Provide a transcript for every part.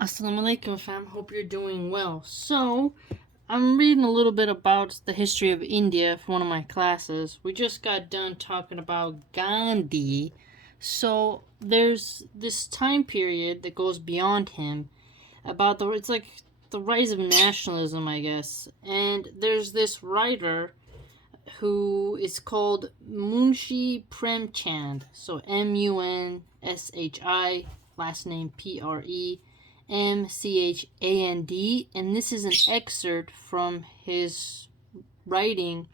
Assalamu alaikum, fam. Hope you're doing well. So, I'm reading a little bit about the history of India for one of my classes. We just got done talking about Gandhi. So, there's this time period that goes beyond him about it's like the rise of nationalism, I guess. And there's this writer who is called Munshi Premchand. So, Munshi, last name Premchand, and this is an excerpt from his writing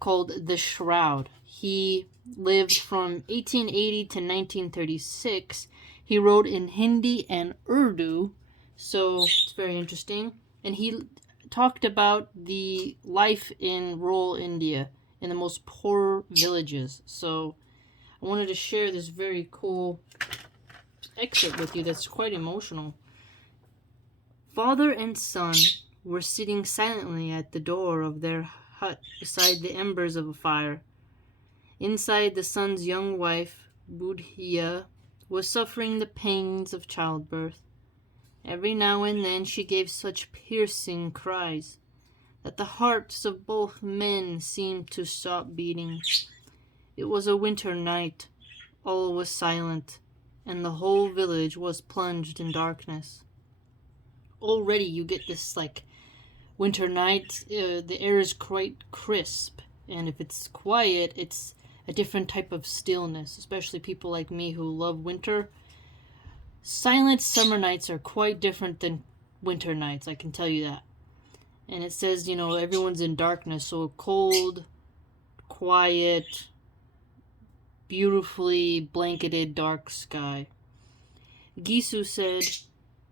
called The Shroud. He lived from 1880 to 1936. He wrote in Hindi and Urdu, so it's very interesting. And he talked about the life in rural India in the most poor villages. So I wanted to share this very cool excerpt with you that's quite emotional. Father and son were sitting silently at the door of their hut beside the embers of a fire. Inside, the son's young wife, Budhiya, was suffering the pangs of childbirth. Every now and then she gave such piercing cries that the hearts of both men seemed to stop beating. It was a winter night. All was silent, and the whole village was plunged in darkness. Already you get this winter night, the air is quite crisp, and if it's quiet, it's a different type of stillness, especially people like me who love winter. Silent summer nights are quite different than winter nights, I can tell you that. And it says, everyone's in darkness, so a cold, quiet, beautifully blanketed dark sky. Gisu said,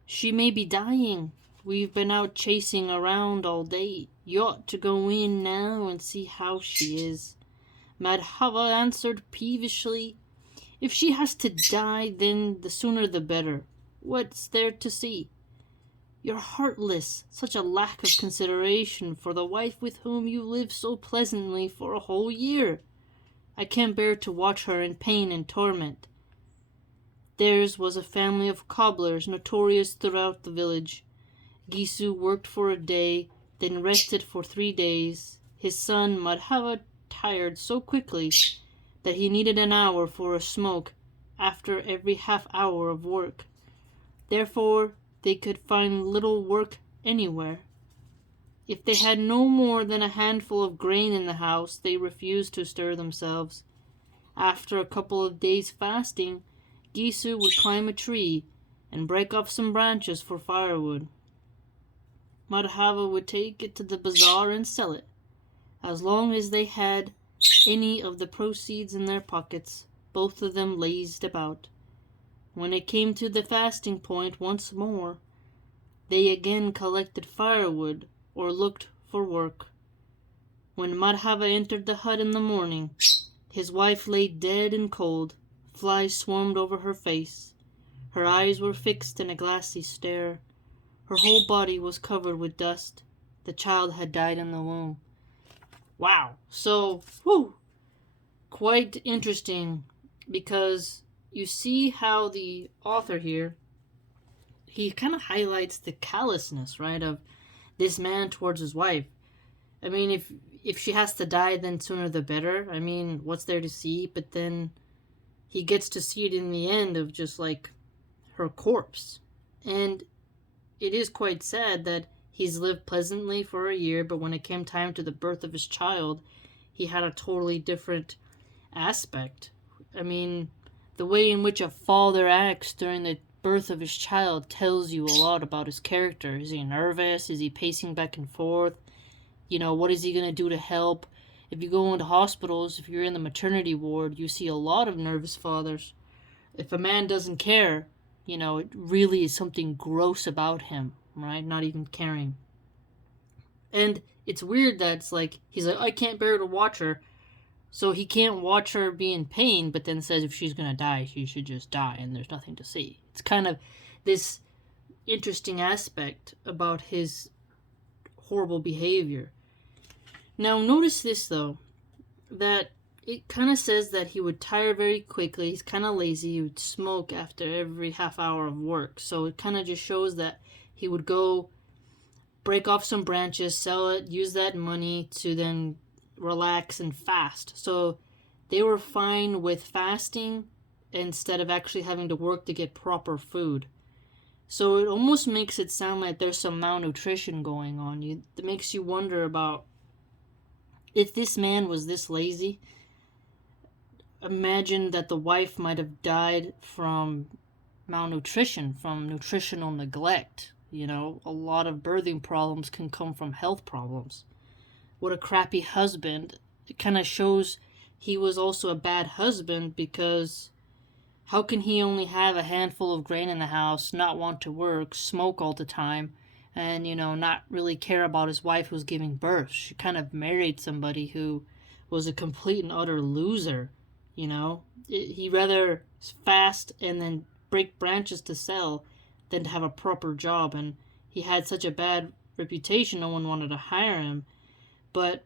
"She may be dying. We've been out chasing around all day. You ought to go in now and see how she is." Madhava answered peevishly, "If she has to die, then the sooner the better. What's there to see? You're heartless, such a lack of consideration for the wife with whom you lived so pleasantly for a whole year. I can't bear to watch her in pain and torment." Theirs was a family of cobblers notorious throughout the village. Gisu worked for a day, then rested for 3 days. His son Madhava tired so quickly that he needed an hour for a smoke after every half hour of work. Therefore, they could find little work anywhere. If they had no more than a handful of grain in the house, they refused to stir themselves. After a couple of days fasting, Gisu would climb a tree and break off some branches for firewood. Madhava would take it to the bazaar and sell it. As long as they had any of the proceeds in their pockets, both of them lazed about. When it came to the fasting point once more, they again collected firewood or looked for work. When Madhava entered the hut in the morning, his wife lay dead and cold. Flies swarmed over her face. Her eyes were fixed in a glassy stare. Her whole body was covered with dust. The child had died in the womb. Wow. So, quite interesting, because you see how the author here, he kind of highlights the callousness, right, of this man towards his wife. I mean, if she has to die, then sooner the better. I mean, what's there to see? But then he gets to see it in the end of just her corpse. And it is quite sad that he's lived pleasantly for a year, but when it came time to the birth of his child, he had a totally different aspect. I mean, the way in which a father acts during the birth of his child tells you a lot about his character. Is he nervous? Is he pacing back and forth? What is he going to do to help? If you go into hospitals, if you're in the maternity ward, you see a lot of nervous fathers. If a man doesn't care, it really is something gross about him, right? Not even caring. And it's weird that he's like, I can't bear to watch her. So he can't watch her be in pain, but then says if she's going to die, she should just die, and there's nothing to see. It's kind of this interesting aspect about his horrible behavior. Now, notice this, though, that it kind of says that he would tire very quickly. He's kind of lazy. He would smoke after every half hour of work. So it kind of just shows that he would go break off some branches, sell it, use that money to then relax and fast. So they were fine with fasting instead of actually having to work to get proper food. So it almost makes it sound like there's some malnutrition going on. It makes you wonder about if this man was this lazy. Imagine that the wife might have died from malnutrition, from nutritional neglect. You know, a lot of birthing problems can come from health problems. What a crappy husband. It kind of shows he was also a bad husband, because how can he only have a handful of grain in the house, not want to work, smoke all the time, and, you know, not really care about his wife who's giving birth? She kind of married somebody who was a complete and utter loser. You know, he rather fast and then break branches to sell than to have a proper job. And he had such a bad reputation, no one wanted to hire him. But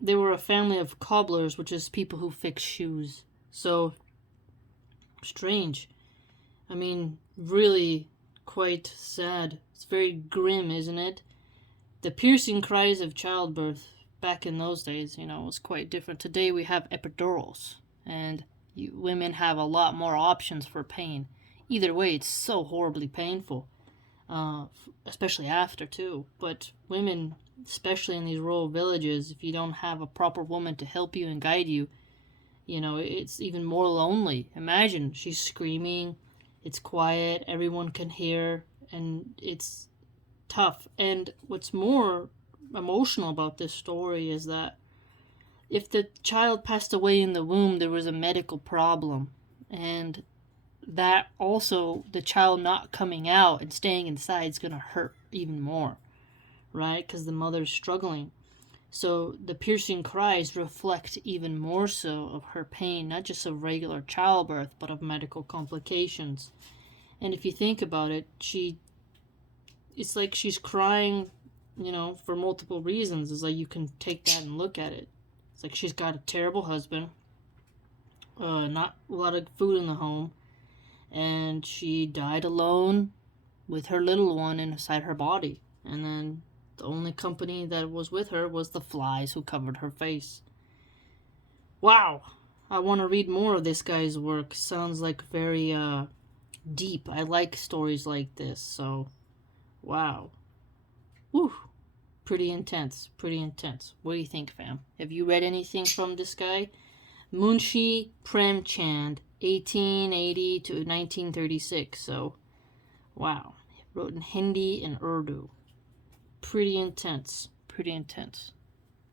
they were a family of cobblers, which is people who fix shoes. So strange. I mean, really quite sad. It's very grim, isn't it? The piercing cries of childbirth back in those days, you know, was quite different. Today we have epidurals, and women have a lot more options for pain. Either way, it's so horribly painful, especially after, too. But women, especially in these rural villages, if you don't have a proper woman to help you and guide you, you know, it's even more lonely. Imagine, she's screaming, it's quiet, everyone can hear, and it's tough. And what's more emotional about this story is that if the child passed away in the womb, there was a medical problem. And that also, the child not coming out and staying inside is going to hurt even more, right? Because the mother's struggling. So the piercing cries reflect even more so of her pain, not just of regular childbirth, but of medical complications. And if you think about it, it's like she's crying, you know, for multiple reasons. It's like you can take that and look at it. It's like she's got a terrible husband, not a lot of food in the home, and she died alone with her little one inside her body. And then the only company that was with her was the flies who covered her face. Wow! I want to read more of this guy's work. Sounds like very deep. I like stories like this, so wow. Whew. Pretty intense. Pretty intense. What do you think, fam? Have you read anything from this guy? Munshi Premchand, 1880 to 1936. So, wow. He wrote in Hindi and Urdu. Pretty intense. Pretty intense.